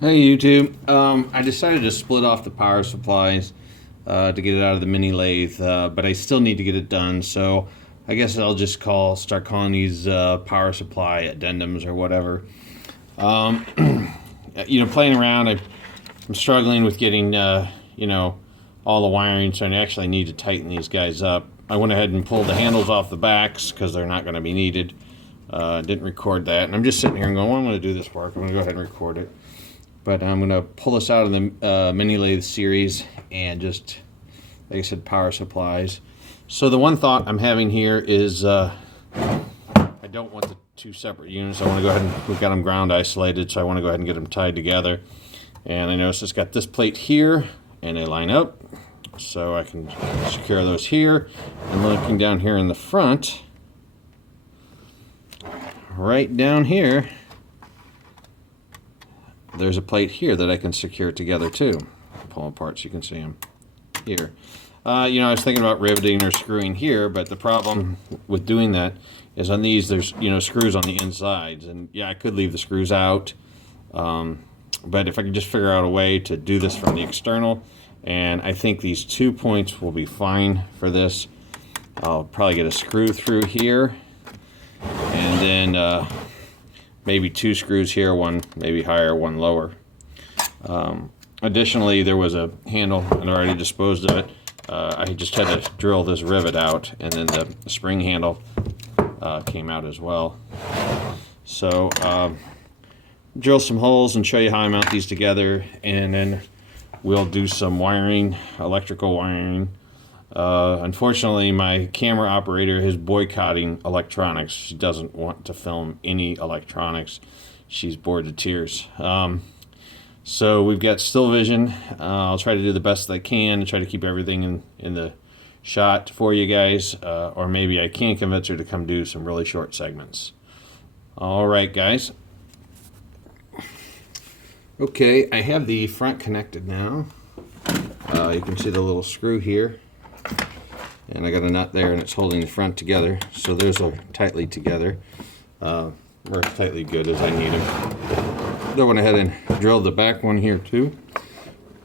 Hey YouTube, I decided to split off the power supplies to get it out of the mini lathe, but I still need to get it done, so I guess I'll just start calling these power supply addendums or whatever. Playing around, I'm struggling with getting all the wiring, so I actually need to tighten these guys up. I went ahead and pulled the handles off the backs because they're not going to be needed. Didn't record that, and I'm just sitting here and going, well, I'm going to do this work. I'm going to go ahead and record it. But I'm going to pull this out of the mini lathe series and just, like I said, power supplies. So the one thought I'm having here is I don't want the two separate units. I want to go ahead and, we've got them ground isolated, so I want to go ahead and get them tied together. And I notice it's got this plate here, and they line up. So I can secure those here. And looking down here in the front, right down here, there's a plate here that I can secure together too. Pull them apart so you can see them here. I was thinking about riveting or screwing here, but the problem with doing that is on these there's screws on the insides, and yeah, I could leave the screws out, but if I could just figure out a way to do this from the external, and I think these 2 points will be fine for this. I'll probably get a screw through here, and then maybe 2 screws here, one maybe higher, one lower. Additionally, there was a handle and I already disposed of it. I just had to drill this rivet out, and then the spring handle came out as well. So drill some holes and show you how I mount these together, and then we'll do some wiring, electrical wiring. Unfortunately, my camera operator is boycotting electronics. She doesn't want to film any electronics. She's bored to tears. So we've got still vision. I'll try to do the best that I can and try to keep everything in the shot for you guys. Or maybe I can convince her to come do some really short segments. All right, guys. Okay, I have the front connected now. You can see the little screw here. And I got a nut there, and it's holding the front together. So those are tightly together, or as tightly good as I need them. I went ahead and drilled the back one here too,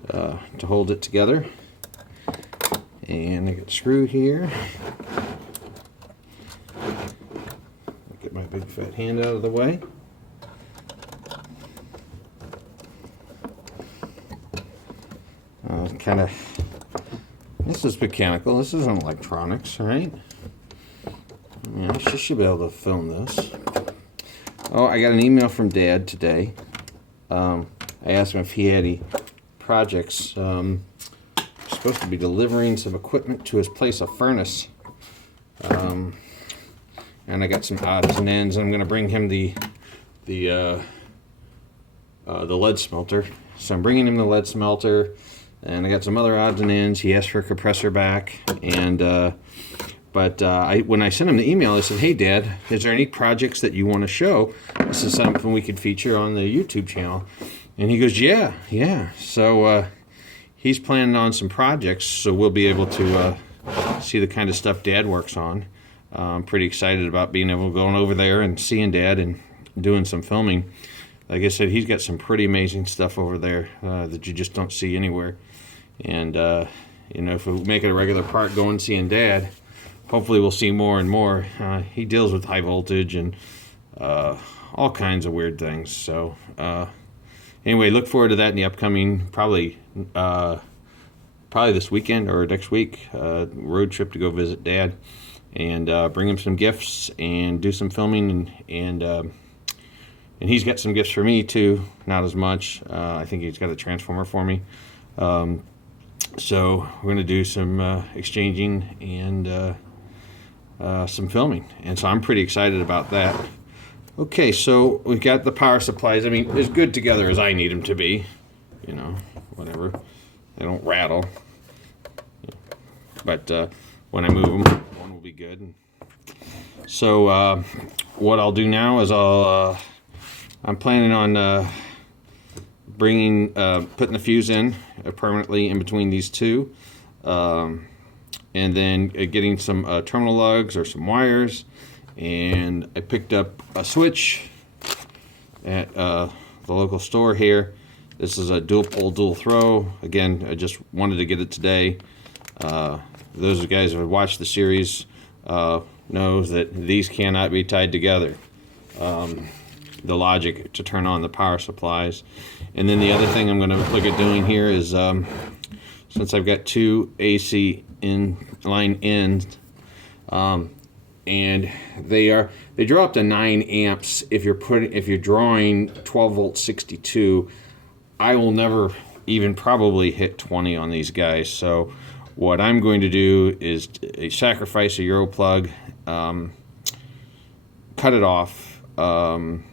to hold it together. And I got a screw here. Get my big fat hand out of the way. This is mechanical. This isn't electronics, right? Yeah, I should be able to film this. Oh, I got an email from Dad today. I asked him if he had any projects. I'm supposed to be delivering some equipment to his place, a furnace. And I got some odds and ends. I'm going to bring him the lead smelter. So I'm bringing him the lead smelter. And I got some other odds and ends. He asked for a compressor back, and when I sent him the email, I said, "Hey, Dad, is there any projects that you want to show? This is something we could feature on the YouTube channel." And he goes, "Yeah." So he's planning on some projects, so we'll be able to see the kind of stuff Dad works on. I'm pretty excited about being able to go over there and seeing Dad and doing some filming. Like I said, he's got some pretty amazing stuff over there that you just don't see anywhere. And, if we make it a regular part going seeing Dad, hopefully we'll see more and more. He deals with high voltage and all kinds of weird things. So, anyway, look forward to that in the upcoming, probably this weekend or next week, road trip to go visit Dad and bring him some gifts and do some filming. And he's got some gifts for me too, not as much. I think he's got a transformer for me. So we're going to do some exchanging and some filming. And so I'm pretty excited about that. Okay, so we've got the power supplies. I mean, as good together as I need them to be. Whatever. They don't rattle. But when I move them, one will be good. So what I'll do now is I'm planning on putting the fuse in permanently in between these two, and then getting some terminal lugs or some wires, and I picked up a switch at the local store here This is a dual pull, dual throw. Again, I just wanted to get it today. Those of you guys who have watched the series knows that these cannot be tied together. The logic to turn on the power supplies. And then the other thing I'm going to look at doing here is, since I've got two AC line ends, and they draw up to 9 amps if you're drawing 12 volt 62. I will never even probably hit 20 on these guys. So what I'm going to do is sacrifice a Euro plug, cut it off, and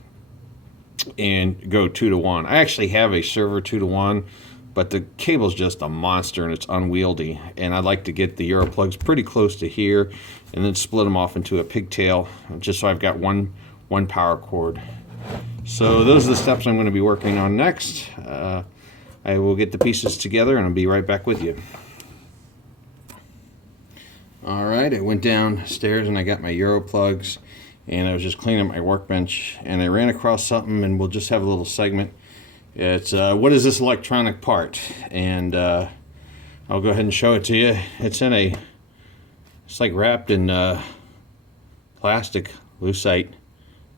go 2-to-1. I actually have a server 2-to-1, but the cable's just a monster and it's unwieldy. And I'd like to get the Euro plugs pretty close to here, and then split them off into a pigtail, just so I've got one power cord. So those are the steps I'm going to be working on next. I will get the pieces together and I'll be right back with you. Alright, I went downstairs and I got my Euro plugs, and I was just cleaning up my workbench, and I ran across something, and we'll just have a little segment. It's what is this electronic part? And I'll go ahead and show it to you. It's like wrapped in plastic lucite.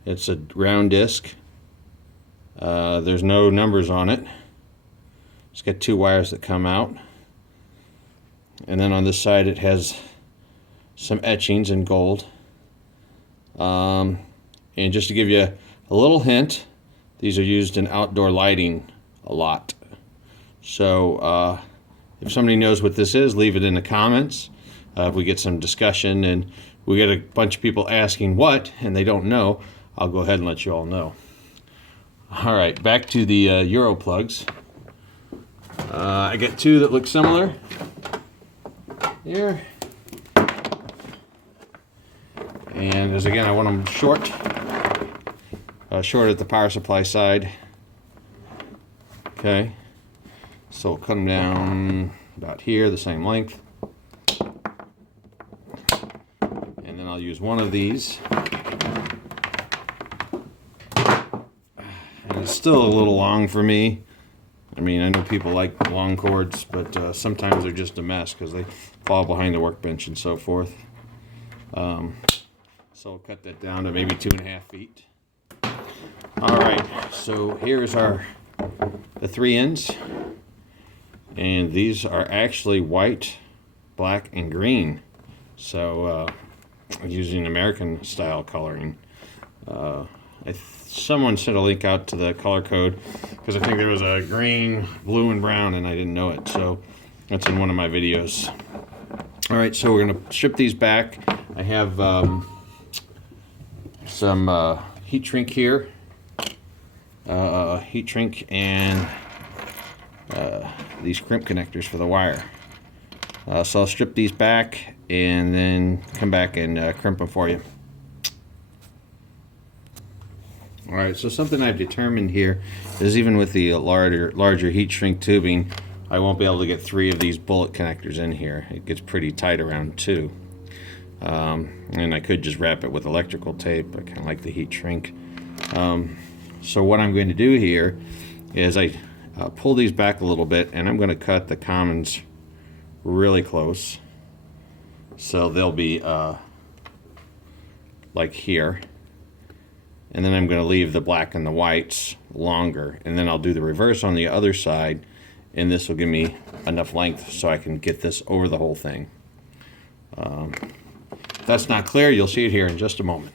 It's a round disc. There's no numbers on it. It's got 2 wires that come out, and then on this side it has some etchings in gold. And just to give you a little hint, these are used in outdoor lighting a lot. So if somebody knows what this is, leave it in the comments. If we get some discussion and we get a bunch of people asking what and they don't know, I'll go ahead and let you all know. All right, back to the Euro plugs. I got 2 that look similar here. And as again, I want them short at the power supply side. Okay, so we'll cut them down about here, the same length. And then I'll use one of these. And it's still a little long for me. I mean, I know people like long cords, but sometimes they're just a mess because they fall behind the workbench and so forth. So we'll cut that down to maybe 2.5 feet. All right, so here's the 3 ends, and these are actually white, black, and green. So I'm using American style coloring. Someone sent a link out to the color code because I think there was a green, blue, and brown, and I didn't know it. So that's in one of my videos. All right, so we're going to strip these back. I have some heat shrink here, heat shrink, and these crimp connectors for the wire. So I'll strip these back and then come back and crimp them for you. Alright, so something I've determined here is even with the larger heat shrink tubing, I won't be able to get 3 of these bullet connectors in here. It gets pretty tight around 2. And I could just wrap it with electrical tape. I kind of like the heat shrink. So what I'm going to do here is I pull these back a little bit, and I'm going to cut the commons really close. So they'll be like here. And then I'm going to leave the black and the whites longer. And then I'll do the reverse on the other side, and this will give me enough length so I can get this over the whole thing. If that's not clear, you'll see it here in just a moment.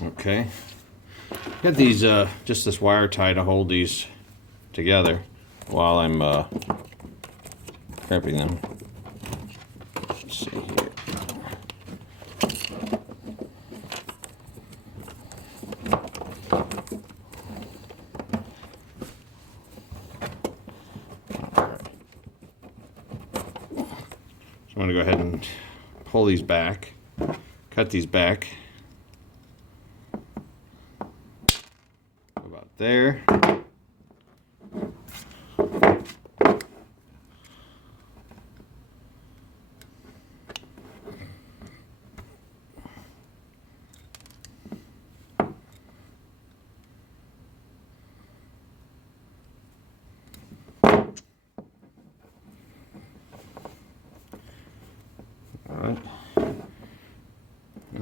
Okay. Got these, just this wire tie to hold these together while I'm crimping them. Let's see here. I'm going to go ahead and pull these back, cut these back about there.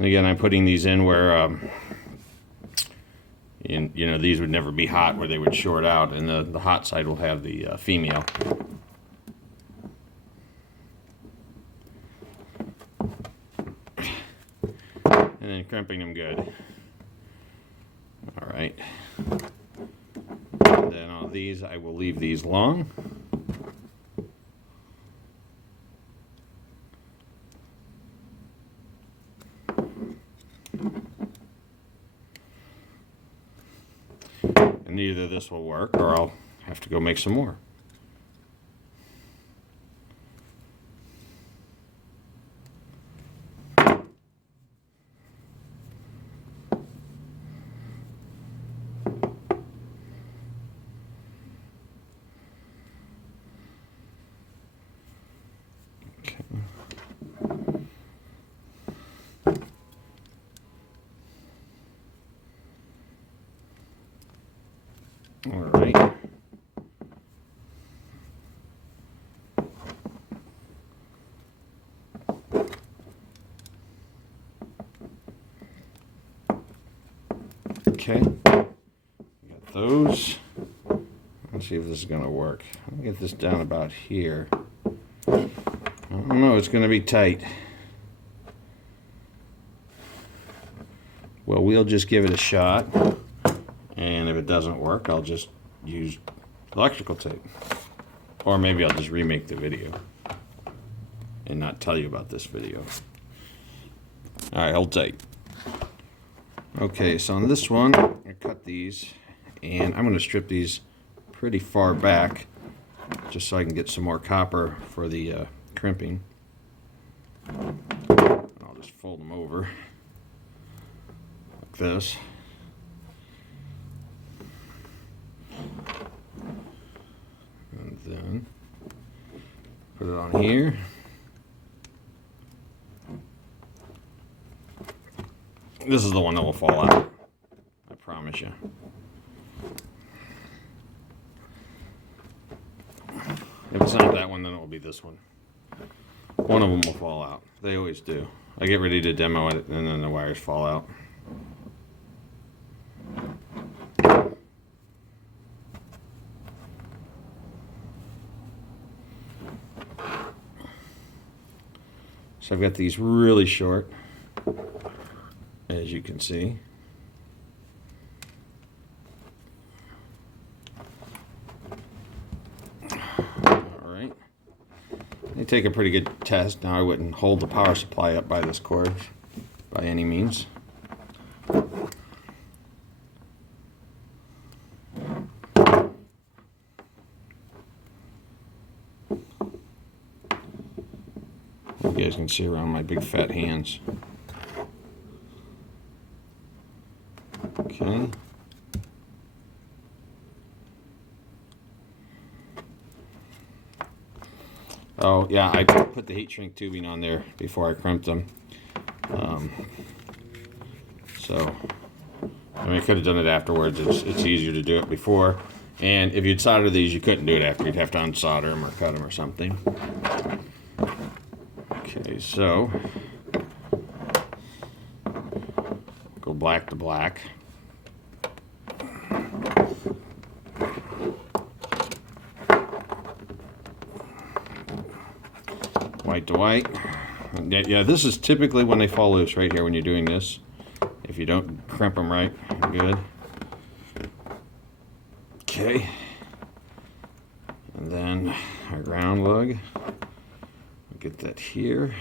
again, I'm putting these in where, you know, these would never be hot where they would short out, and the hot side will have the female. And then crimping them good. All right. And then on these, I will leave these long. And either this will work or I'll have to go make some more. All right. Okay. Got those. Let's see if this is going to work. Let me get this down about here. I don't know, it's going to be tight. Well, we'll just give it a shot. And if it doesn't work, I'll just use electrical tape. Or maybe I'll just remake the video and not tell you about this video. All right, hold tight. Okay, so on this one, I cut these, and I'm going to strip these pretty far back just so I can get some more copper for the crimping. I'll just fold them over like this. And then put it on here. This is the one that will fall out, I promise you. If it's not that one, then it will be this one. One of them will fall out. They always do. I get ready to demo it, and then the wires fall out. So I've got these really short, as you can see. All right. They take a pretty good test. Now I wouldn't hold the power supply up by this cord by any means. You guys can see around my big fat hands. Okay. Oh yeah, I put the heat shrink tubing on there before I crimped them. So I mean, I could have done it afterwards. It's easier to do it before. And if you'd solder these, you couldn't do it after. You'd have to unsolder them or cut them or something. Okay, so go black to black. White to white. Yeah, this is typically when they fall loose right here when you're doing this. If you don't crimp them right, good. Okay. And then our ground lug. Get that here.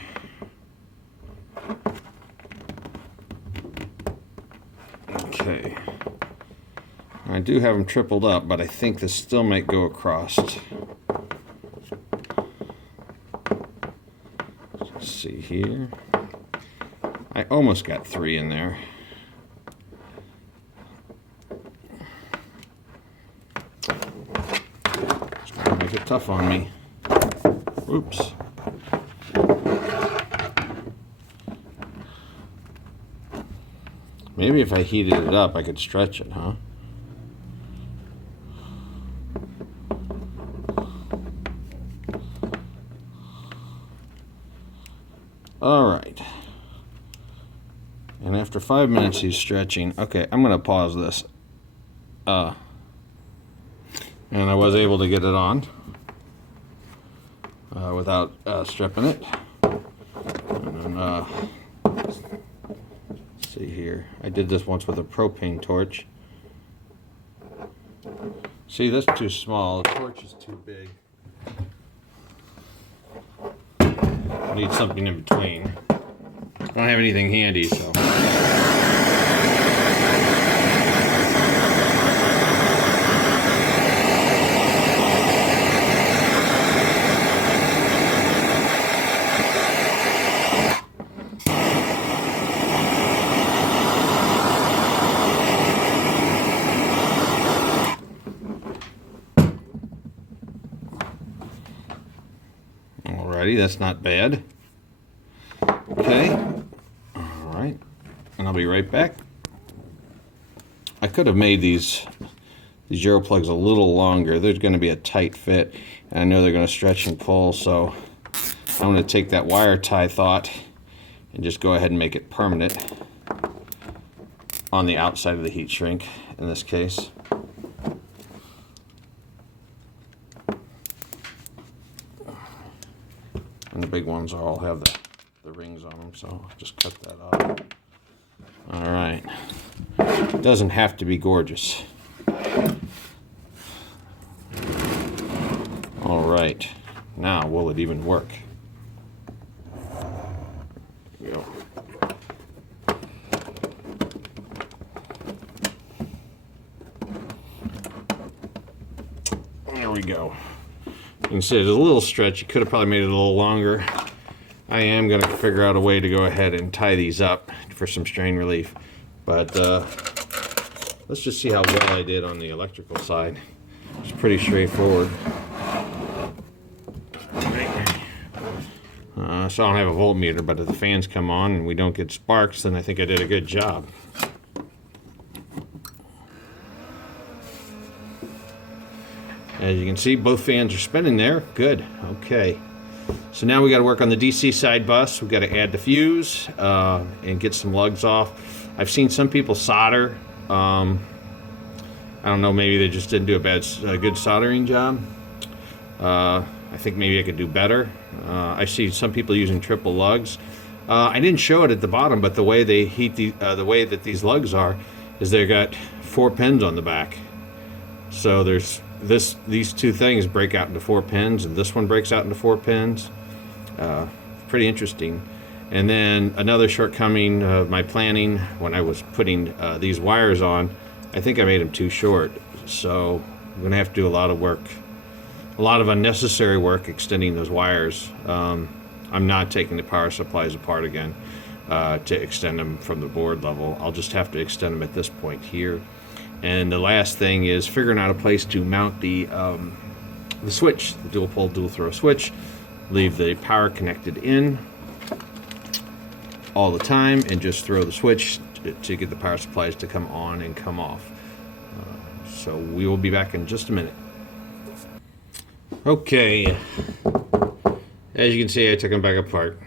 Okay. I do have them tripled up, but I think this still might go across. Let's see here. I almost got 3 in there. It's gonna make it tough on me. Oops. Maybe if I heated it up, I could stretch it, huh? All right. And after 5 minutes he's stretching. Okay, I'm gonna pause this. And I was able to get it on without stripping it. And then, let's see here. I did this once with a propane torch. See, that's too small. The torch is too big. I need something in between. I don't have anything handy, so. Alrighty, that's not bad. Okay, alright, and I'll be right back. I could have made these Euro plugs a little longer. There's going to be a tight fit, and I know they're going to stretch and pull, so I'm going to take that wire tie thought and just go ahead and make it permanent on the outside of the heat shrink in this case. And the big ones all have the rings on them, so I'll just cut that off. Alright. It doesn't have to be gorgeous. Alright. Now, will it even work? Here we go. There we go. You can see there's a little stretch. You could have probably made it a little longer. I am going to figure out a way to go ahead and tie these up for some strain relief. But let's just see how well I did on the electrical side. It's pretty straightforward. So I don't have a voltmeter, but if the fans come on and we don't get sparks, then I think I did a good job. As you can see, both fans are spinning there. Good. Okay. So now we got to work on the DC side bus. We've got to add the fuse and get some lugs off. I've seen some people solder. I don't know, maybe they just didn't do a good soldering job. I think maybe I could do better. I see some people using triple lugs. I didn't show it at the bottom, but the way they heat the way that these lugs are is they've got 4 pins on the back. So there's these two things break out into 4 pins, and this one breaks out into 4 pins. Pretty interesting. And then another shortcoming of my planning when I was putting these wires on, I think I made them too short. So I'm gonna have to do a lot of work, a lot of unnecessary work extending those wires. I'm not taking the power supplies apart again to extend them from the board level. I'll just have to extend them at this point here. And the last thing is figuring out a place to mount the switch, the dual pole, dual throw switch. Leave the power connected in all the time and just throw the switch to get the power supplies to come on and come off. So we will be back in just a minute. Okay, as you can see, I took them back apart.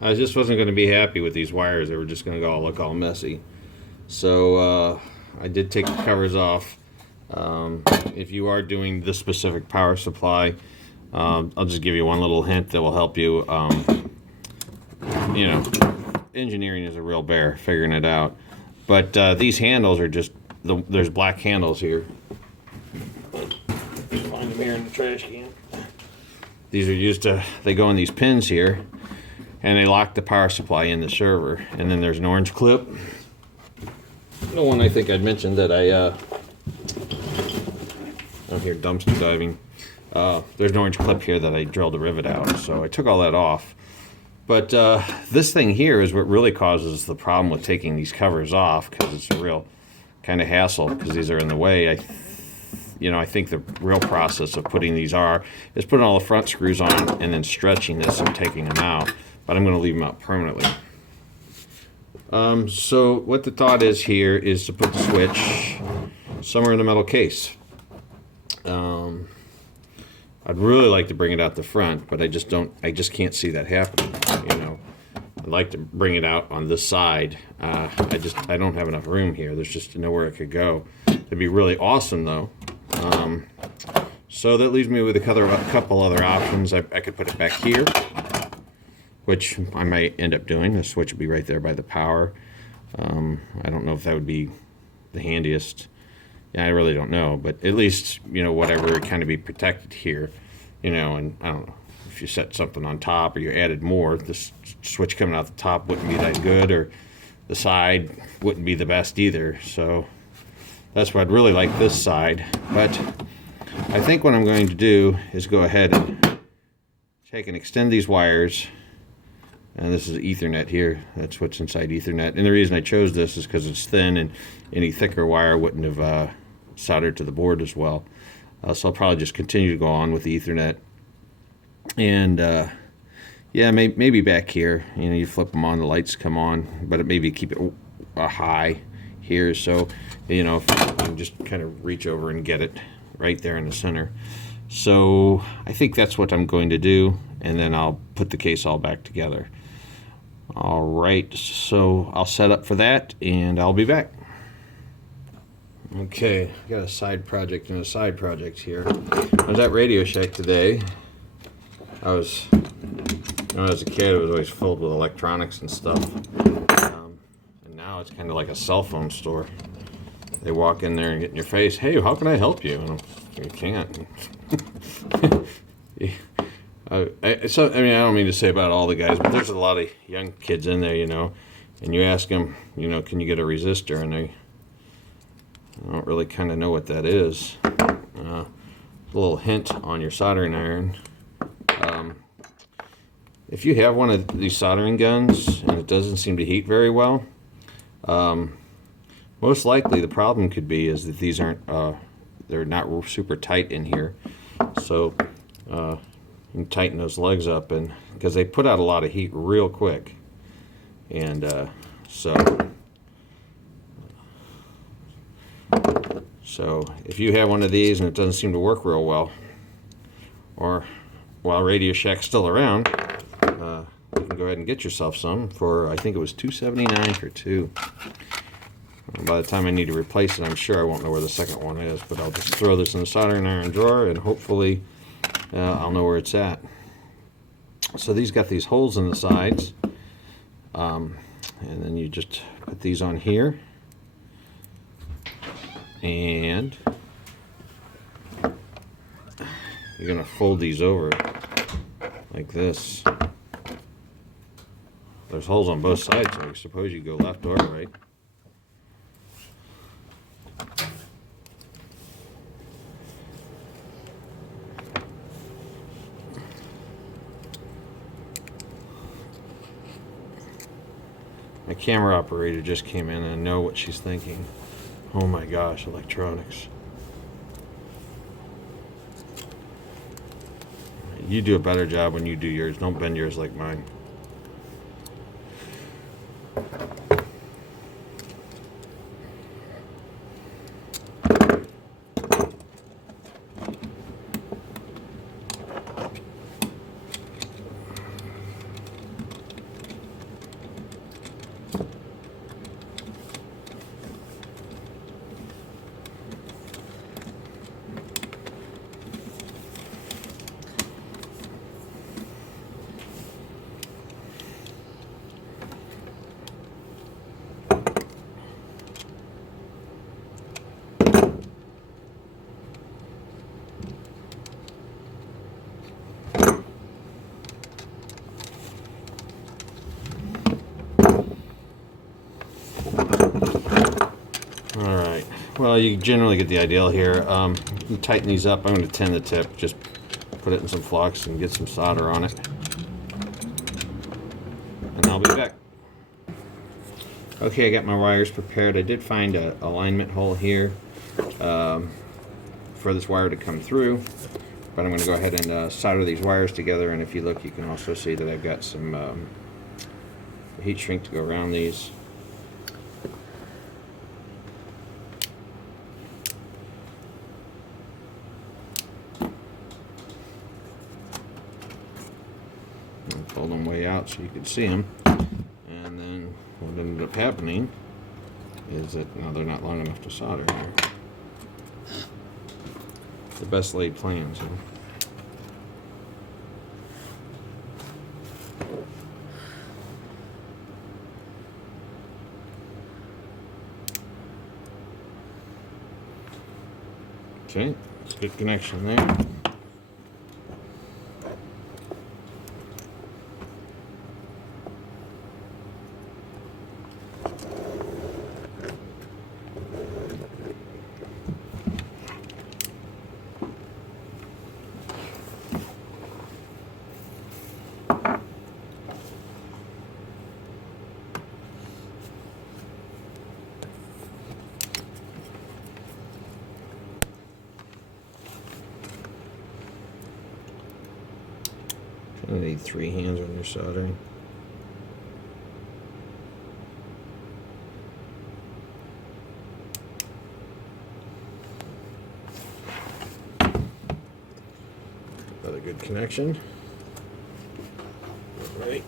I just wasn't going to be happy with these wires. They were just going to go look all messy. So I did take the covers off. If you are doing this specific power supply, I'll just give you one little hint that will help you. You know, engineering is a real bear, figuring it out. But these handles are just, there's black handles here. Find them here in the trash can. These are used to, they go in these pins here, and they lock the power supply in the server. And then there's an orange clip. The one I think I'd mentioned that I'm here dumpster diving. There's an orange clip here that I drilled a rivet out, so I took all that off. But this thing here is what really causes the problem with taking these covers off, because it's a real kind of hassle because these are in the way. I think the real process of putting these is putting all the front screws on and then stretching this and taking them out. But I'm going to leave them out permanently. So what the thought is here is to put the switch somewhere in the metal case. I'd really like to bring it out the front, but I just can't see that happening. I'd like to bring it out on this side I don't have enough room here. There's just nowhere it could go. It'd be really awesome though. So that leaves me with a couple other options. I could put it back here, which I might end up doing. The switch would be right there by the power. I don't know if that would be the handiest. Yeah, I really don't know, but at least, you know, whatever, it kind of be protected here, you know. And I don't know if you set something on top or you added more, this switch coming out the top wouldn't be that good, or the side wouldn't be the best either. So that's why I'd really like this side. But I think what I'm going to do is go ahead and take and extend these wires. And this is Ethernet here. That's what's inside Ethernet. And the reason I chose this is because it's thin, and any thicker wire wouldn't have soldered to the board as well. So I'll probably just continue to go on with the Ethernet. And yeah, maybe back here, you know, you flip them on, the lights come on, but maybe keep it high here. So, you know, if you can just kind of reach over and get it right there in the center. So I think that's what I'm going to do. And then I'll put the case all back together. All right, so I'll set up for that and I'll be back. Okay, got a side project and a side project here. I was at Radio Shack today. When I was a kid, it was always filled with electronics and stuff. And now it's kind of like a cell phone store. They walk in there and get in your face, hey, how can I help you? And you can't. I don't mean to say about all the guys, but there's a lot of young kids in there, you know, and you ask them, you know, can you get a resistor? And they don't really kind of know what that is. A little hint on your soldering iron. If you have one of these soldering guns and it doesn't seem to heat very well, most likely the problem could be is that these aren't, they're not super tight in here. So, you can tighten those legs up, and because they put out a lot of heat real quick. And so if you have one of these and it doesn't seem to work real well, or while Radio Shack's still around, you can go ahead and get yourself some for, I think it was $2.79 for two. By the time I need to replace it, I'm sure I won't know where the second one is, but I'll just throw this in the soldering iron drawer and hopefully I'll know where it's at. So these got these holes in the sides, and then you just put these on here, and you're going to fold these over like this. There's holes on both sides, so I suppose you go left or right. My camera operator just came in and I know what she's thinking. Oh my gosh, electronics. You do a better job when you do yours. Don't bend yours like mine. Well, you generally get the idea here. You tighten these up. I'm going to tin the tip. Just put it in some flux and get some solder on it. And I'll be back. Okay, I got my wires prepared. I did find a alignment hole here for this wire to come through. But I'm going to go ahead and solder these wires together. And if you look, you can also see that I've got some heat shrink to go around these. Fold them way out so you can see them, and then what I ended up happening is that no, they're not long enough to solder here. The best laid plans. Huh? Okay, it's a good connection there. You need 3 hands when you're soldering. Another good connection. All right.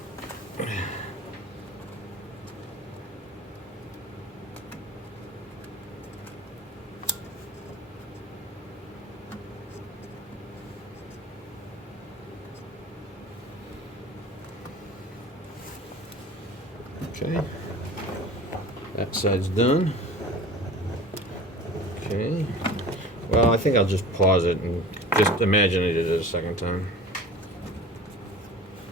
Okay, that side's done. Okay, well, I think I'll just pause it and just imagine I did it a second time.